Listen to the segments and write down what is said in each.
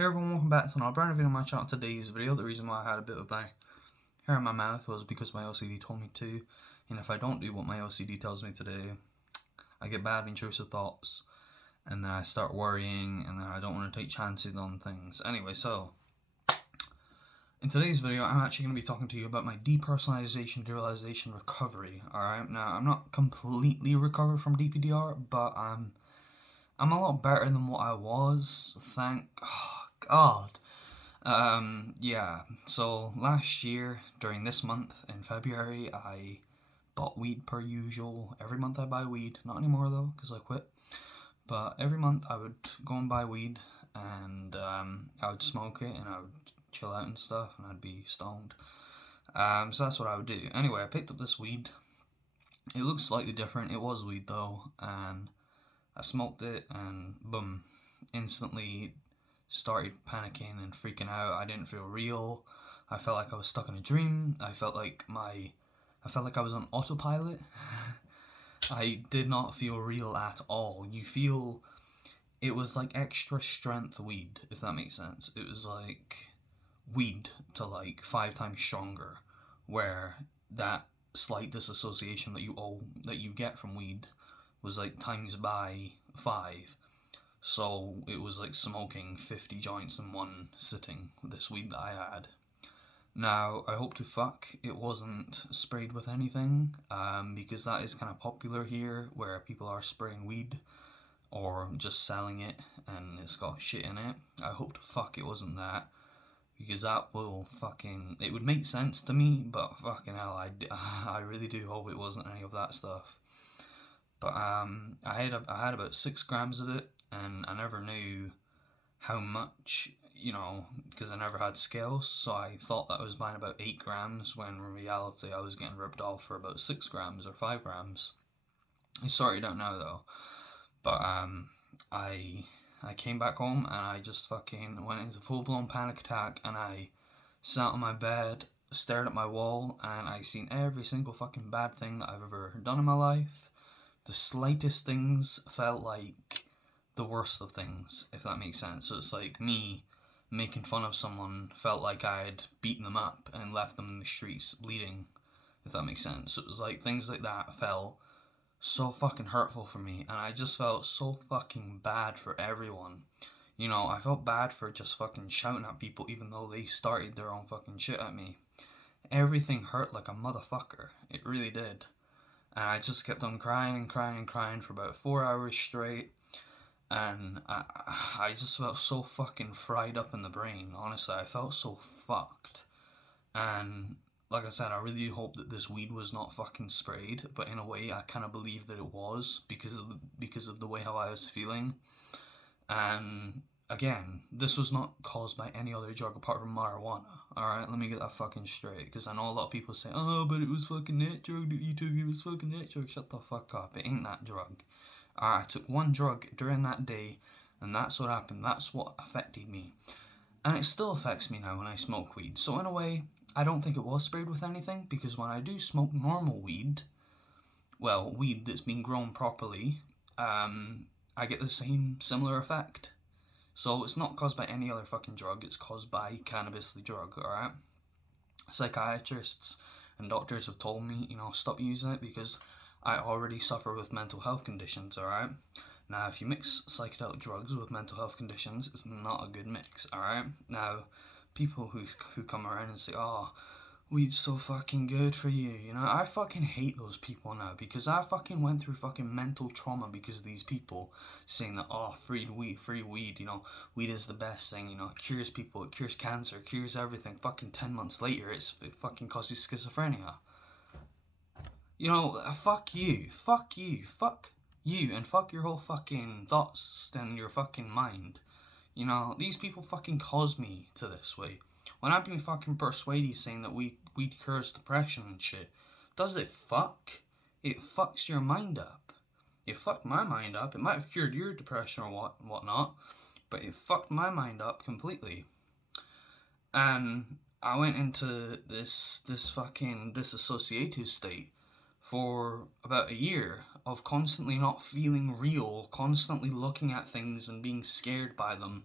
Hey everyone, welcome back to another brand new video on my channel. Today's video, the reason why I had a bit of my hair in my mouth was because my OCD told me to, and if I don't do what my OCD tells me to do, I get bad intrusive thoughts, and then I start worrying, and then I don't want to take chances on things. Anyway, so, in today's video, I'm actually going to be talking to you about my depersonalization derealization recovery, alright? Now, I'm not completely recovered from DPDR, but I'm a lot better than what I was, thank God. Yeah, so last year, during this month, in February, I bought weed per usual. Every month I buy weed, not anymore though, because I quit. But every month I would go and buy weed, and I would smoke it, and I would chill out and stuff, and I'd be stoned. So that's what I would do. Anyway, I picked up this weed. It looks slightly different. It was weed though, and I smoked it, and boom, instantly started panicking and freaking out. I didn't feel real. I felt like I was stuck in a dream. I felt like I was on autopilot. I did not feel real at all. It was like extra strength weed, if that makes sense. It was like weed to like 5 times stronger, where that slight disassociation that you get from weed was like times by 5. So it was like smoking 50 joints in one sitting with this weed that I had. Now, I hope to fuck it wasn't sprayed with anything, because that is kind of popular here, where people are spraying weed or just selling it and it's got shit in it. I hope to fuck it wasn't that, because that will it would make sense to me, but fucking hell, I really do hope it wasn't any of that stuff. But I had about 6 grams of it, and I never knew how much, because I never had scales, so I thought that I was buying about 8 grams, when in reality I was getting ripped off for about 6 grams or 5 grams. I sorted out now though. But I came back home, and I just fucking went into full-blown panic attack, and I sat on my bed, stared at my wall, and I seen every single fucking bad thing that I've ever done in my life. The slightest things felt like the worst of things, if that makes sense. So it's like me making fun of someone felt like I had beaten them up and left them in the streets bleeding, if that makes sense. So it was like things like that felt so fucking hurtful for me, and I just felt so fucking bad for everyone. I felt bad for just fucking shouting at people even though they started their own fucking shit at me. Everything hurt like a motherfucker. It really did. And I just kept on crying and crying and crying for about 4 hours straight. And I just felt so fucking fried up in the brain. Honestly, I felt so fucked. And like I said, I really hope that this weed was not fucking sprayed. But in a way, I kind of believe that it was, because of the way how I was feeling. And again, this was not caused by any other drug apart from marijuana. Alright, let me get that fucking straight. Because I know a lot of people say, oh, but it was fucking that drug that you took. It was fucking that drug. Shut the fuck up. It ain't that drug. I took one drug during that day, and that's what happened. That's what affected me. And it still affects me now when I smoke weed. So in a way, I don't think it was sprayed with anything, because when I do smoke normal weed, well, weed that's been grown properly, I get the similar effect. So it's not caused by any other fucking drug, it's caused by cannabis, the drug, alright? Psychiatrists and doctors have told me, stop using it, because I already suffer with mental health conditions, alright? Now, if you mix psychedelic drugs with mental health conditions, it's not a good mix, alright? Now, people who come around and say, oh, weed's so fucking good for you, I fucking hate those people now, because I fucking went through fucking mental trauma because of these people saying that, oh, free weed, weed is the best thing, it cures people, it cures cancer, it cures everything. Fucking 10 months later, it fucking causes schizophrenia. Fuck you, and fuck your whole fucking thoughts and your fucking mind. These people fucking caused me to this way. When I've been fucking persuaded saying that weed cures depression and shit, does it fuck? It fucks your mind up. It fucked my mind up. It might have cured your depression or whatnot, but it fucked my mind up completely. And I went into this fucking disassociative state for about a year of constantly not feeling real, constantly looking at things and being scared by them,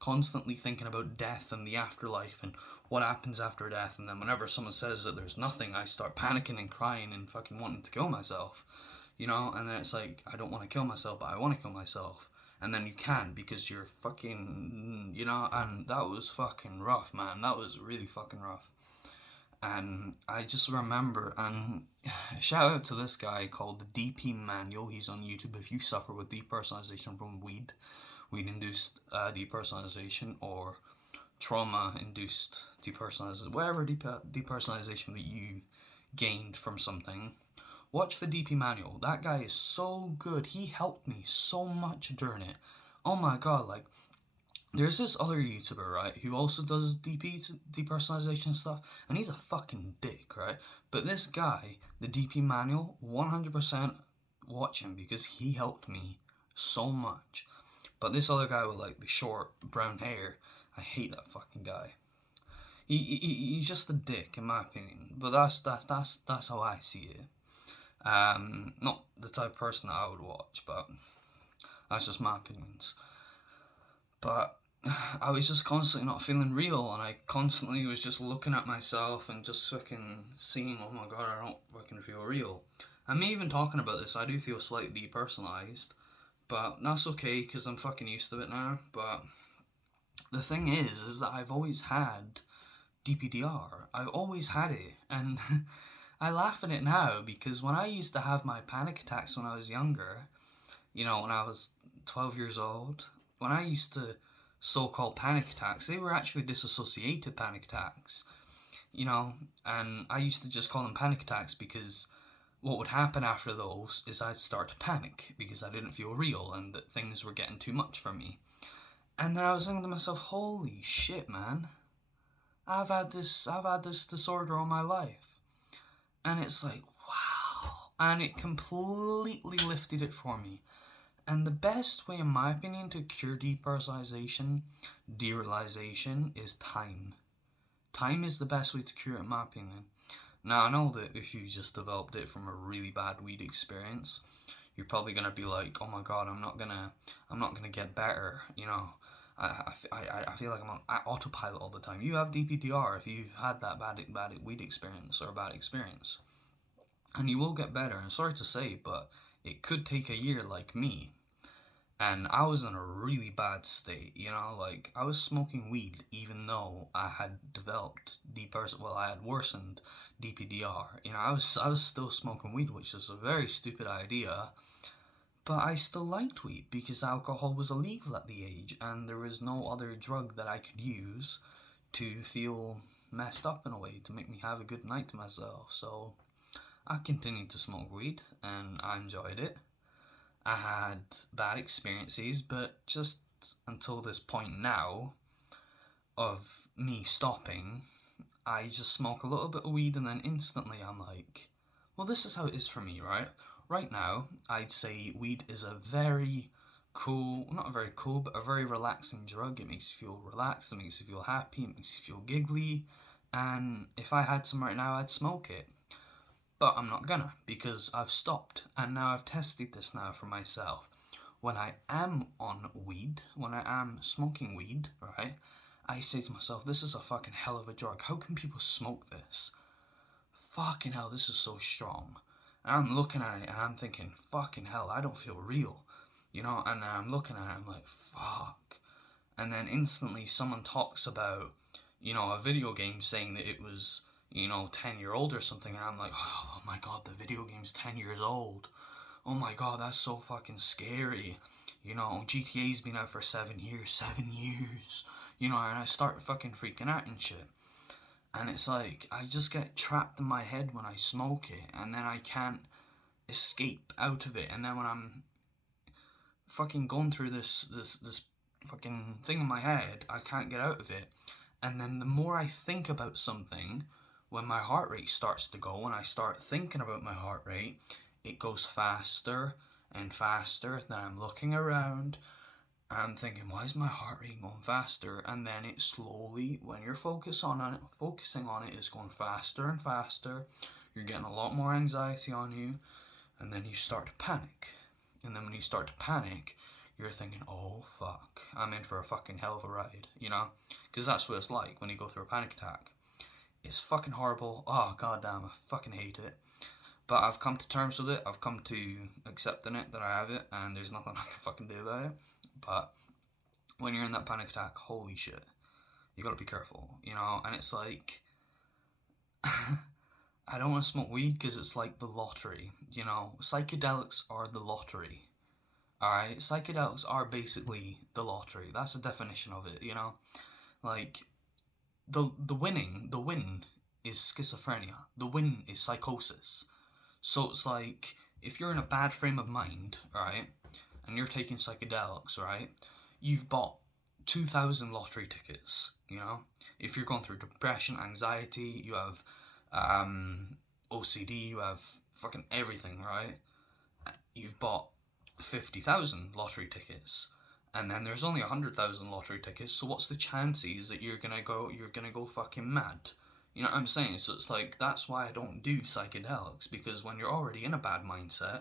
constantly thinking about death and the afterlife and what happens after death. And then whenever someone says that there's nothing, I start panicking and crying and fucking wanting to kill myself, you know. And then it's like, I don't want to kill myself, but I want to kill myself. And then you can't because you're fucking, you know. And that was fucking rough, man. That was really fucking rough. And I just remember, and shout out to this guy called the DP Manual. He's on YouTube. If you suffer with depersonalization from weed-induced depersonalization, or trauma-induced depersonalization, whatever depersonalization that you gained from something, watch the DP Manual. That guy is so good. He helped me so much during it. Oh my god, like, there's this other YouTuber, right, who also does depersonalization stuff, and he's a fucking dick, right? But this guy, the DP Manual, 100% watch him because he helped me so much. But this other guy with like the short brown hair, I hate that fucking guy. He's just a dick in my opinion. But that's how I see it. Not the type of person that I would watch, but that's just my opinions. But I was just constantly not feeling real, and I constantly was just looking at myself and just fucking seeing, oh my god, I don't fucking feel real. And me even talking about this, I do feel slightly depersonalized, but that's okay because I'm fucking used to it now. But the thing is that I've always had DPDR. I've always had it, and I laugh at it now because when I used to have my panic attacks when I was younger, you know, when I was 12 years old, when I used to so-called panic attacks, they were actually disassociated panic attacks, you know, and I used to just call them panic attacks because what would happen after those is I'd start to panic because I didn't feel real and that things were getting too much for me. And then I was thinking to myself, holy shit, man, I've had this disorder all my life. And it's like, wow. And it completely lifted it for me. And the best way, in my opinion, to cure depersonalization, derealization, is time. Time is the best way to cure it, in my opinion. Now, I know that if you just developed it from a really bad weed experience, you're probably gonna be like, oh my god, I'm not gonna get better, you know. I feel like I'm on autopilot all the time. You have DPDR if you've had that bad weed experience or a bad experience, and you will get better. And sorry to say, but it could take a year, like me. And I was in a really bad state, you know, like, I was smoking weed even though I had developed I had worsened DPDR, you know, I was still smoking weed, which is a very stupid idea, but I still liked weed because alcohol was illegal at the age, and there was no other drug that I could use to feel messed up in a way, to make me have a good night to myself, so I continued to smoke weed, and I enjoyed it. I had bad experiences, but just until this point now of me stopping, I just smoke a little bit of weed and then instantly I'm like, well, this is how it is for me, right? Right now, I'd say weed is a very cool, not very cool, but a very relaxing drug. It makes you feel relaxed, it makes you feel happy, it makes you feel giggly, and if I had some right now, I'd smoke it. But I'm not gonna, because I've stopped, and now I've tested this now for myself. When I am on weed, when I am smoking weed, right, I say to myself, this is a fucking hell of a drug. How can people smoke this? Fucking hell, this is so strong. And I'm looking at it, and I'm thinking, fucking hell, I don't feel real. You know, and then I'm looking at it, I'm like, fuck. And then instantly someone talks about, you know, a video game saying that it was, you know, 10-year old or something, and I'm like, oh my god, the video game's 10 years old. Oh my god, that's so fucking scary. You know, GTA's been out for 7 years, 7 years. You know, and I start fucking freaking out and shit. And it's like, I just get trapped in my head when I smoke it, and then I can't escape out of it. And then when I'm fucking going through this fucking thing in my head, I can't get out of it. And then the more I think about something, when my heart rate starts to go, and I start thinking about my heart rate, it goes faster and faster. Then I'm looking around, and I'm thinking, why is my heart rate going faster? And then it slowly, when you're focusing on it, it's going faster and faster. You're getting a lot more anxiety on you, and then you start to panic. And then when you start to panic, you're thinking, oh fuck, I'm in for a fucking hell of a ride, you know? Because that's what it's like when you go through a panic attack. It's fucking horrible. Oh goddamn, I fucking hate it. But I've come to terms with it. I've come to accepting it that I have it, and there's nothing I can fucking do about it. But when you're in that panic attack, holy shit, you gotta be careful, you know? And it's like, I don't want to smoke weed because it's like the lottery, you know? Psychedelics are the lottery. Alright? Psychedelics are basically the lottery. That's the definition of it, you know? Like, the win is schizophrenia. The win is psychosis. So it's like, if you're in a bad frame of mind, right, and you're taking psychedelics, right, you've bought 2,000 lottery tickets, you know? If you're going through depression, anxiety, you have OCD, you have fucking everything, right? You've bought 50,000 lottery tickets, and then there's only 100,000 lottery tickets, so what's the chances that you're gonna go fucking mad? You know what I'm saying? So it's like, that's why I don't do psychedelics, because when you're already in a bad mindset,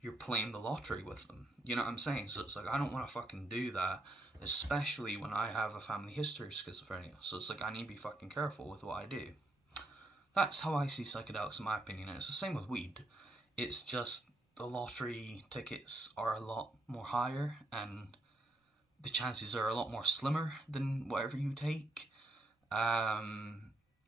you're playing the lottery with them. You know what I'm saying? So it's like, I don't want to fucking do that, especially when I have a family history of schizophrenia. So it's like, I need to be fucking careful with what I do. That's how I see psychedelics in my opinion, and it's the same with weed. It's just the lottery tickets are a lot more higher, and the chances are a lot more slimmer than whatever you take.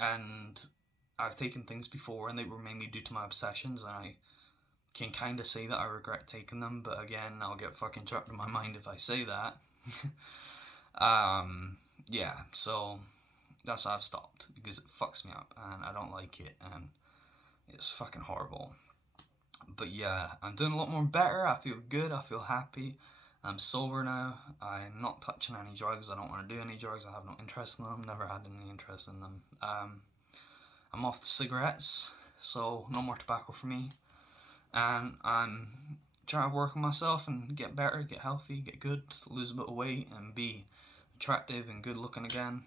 And I've taken things before, and they were mainly due to my obsessions, and I can kind of say that I regret taking them, but again, I'll get fucking trapped in my mind if I say that. Yeah, so that's why I've stopped, because it fucks me up, and I don't like it, and it's fucking horrible. But yeah, I'm doing a lot more better. I feel good. I feel happy. I'm sober now. I'm not touching any drugs. I don't want to do any drugs. I have no interest in them. Never had any interest in them. I'm off the cigarettes, so no more tobacco for me. And I'm trying to work on myself and get better, get healthy, get good, lose a bit of weight, and be attractive and good looking again.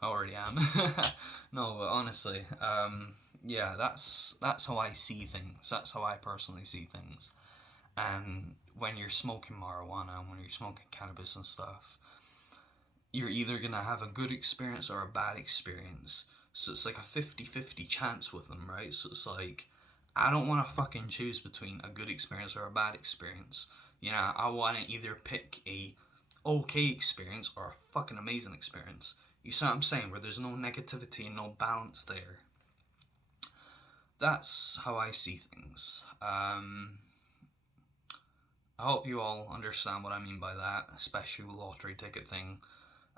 I already am. No, but honestly, yeah, that's how I see things. That's how I personally see things. And when you're smoking marijuana and when you're smoking cannabis and stuff, you're either going to have a good experience or a bad experience. So it's like a 50-50 chance with them, right? So it's like, I don't want to fucking choose between a good experience or a bad experience. You know, I want to either pick a okay experience or a fucking amazing experience. You see what I'm saying? Where there's no negativity and no balance there. That's how I see things. I hope you all understand what I mean by that, especially the lottery ticket thing.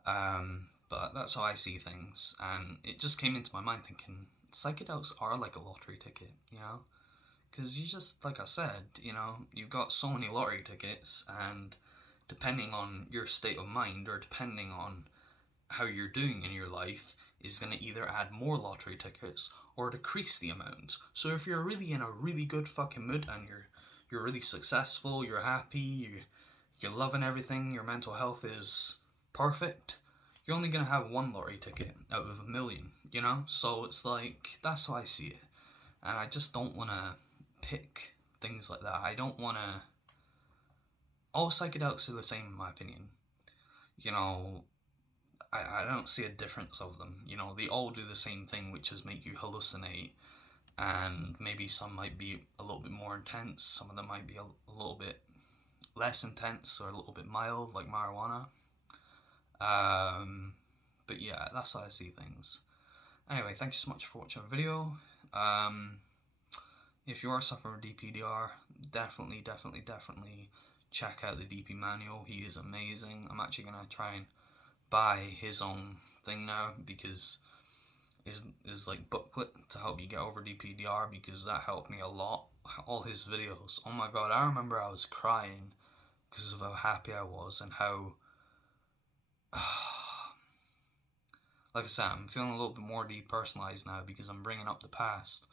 But that's how I see things, and it just came into my mind thinking, psychedelics are like a lottery ticket, you know? Because you just, like I said, you know, you've got so many lottery tickets, and depending on your state of mind, or depending on how you're doing in your life, is going to either add more lottery tickets or decrease the amount. So if you're really in a really good fucking mood and you're really successful, you're happy, you're loving everything, your mental health is perfect, you're only going to have one lottery ticket out of 1,000,000, you know? So it's like, that's how I see it. And I just don't want to pick things like that. I don't want to... All psychedelics are the same in my opinion. You know, I don't see a difference of them. You know, they all do the same thing, which is make you hallucinate. And maybe some might be a little bit more intense, some of them might be a little bit less intense or a little bit mild, like marijuana. But yeah, that's how I see things. Anyway, thank you so much for watching the video. If you are suffering from DPDR, definitely check out the DP manual. He is amazing. I'm actually going to try and buy his own thing now, because his like booklet to help you get over DPDR, because that helped me a lot. All his videos, oh my god, I remember I was crying because of how happy I was, and how like I said, I'm feeling a little bit more depersonalized now, because I'm bringing up the past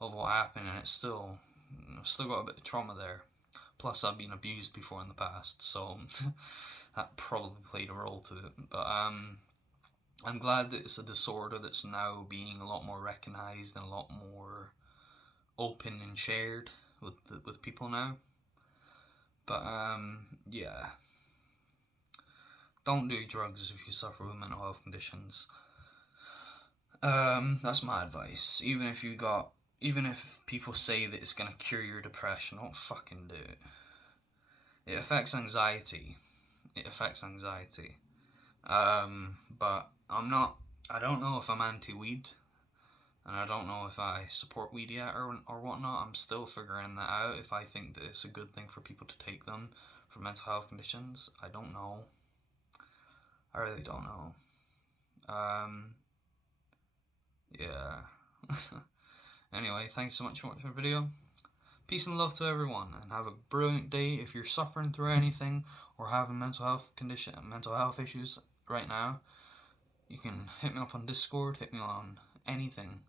of what happened, and I've still got a bit of trauma there. Plus, I've been abused before in the past, so that probably played a role to it. But I'm glad that it's a disorder that's now being a lot more recognized and a lot more open and shared with people now. But, yeah. Don't do drugs if you suffer with mental health conditions. That's my advice. Even if people say that it's gonna cure your depression, don't fucking do it. It affects anxiety. But I don't know if I'm anti-weed, and I don't know if I support weed yet or whatnot. I'm still figuring that out, if I think that it's a good thing for people to take them for mental health conditions. I don't know. I really don't know. Yeah. Anyway, thanks so much for watching the video. Peace and love to everyone, and have a brilliant day. If you're suffering through anything or having mental health issues right now, you can hit me up on Discord, hit me on anything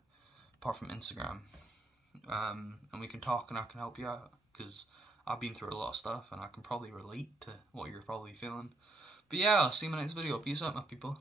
apart from Instagram, and we can talk and I can help you out, because I've been through a lot of stuff and I can probably relate to what you're probably feeling. But yeah, I'll see you in my next video. Peace out, my people.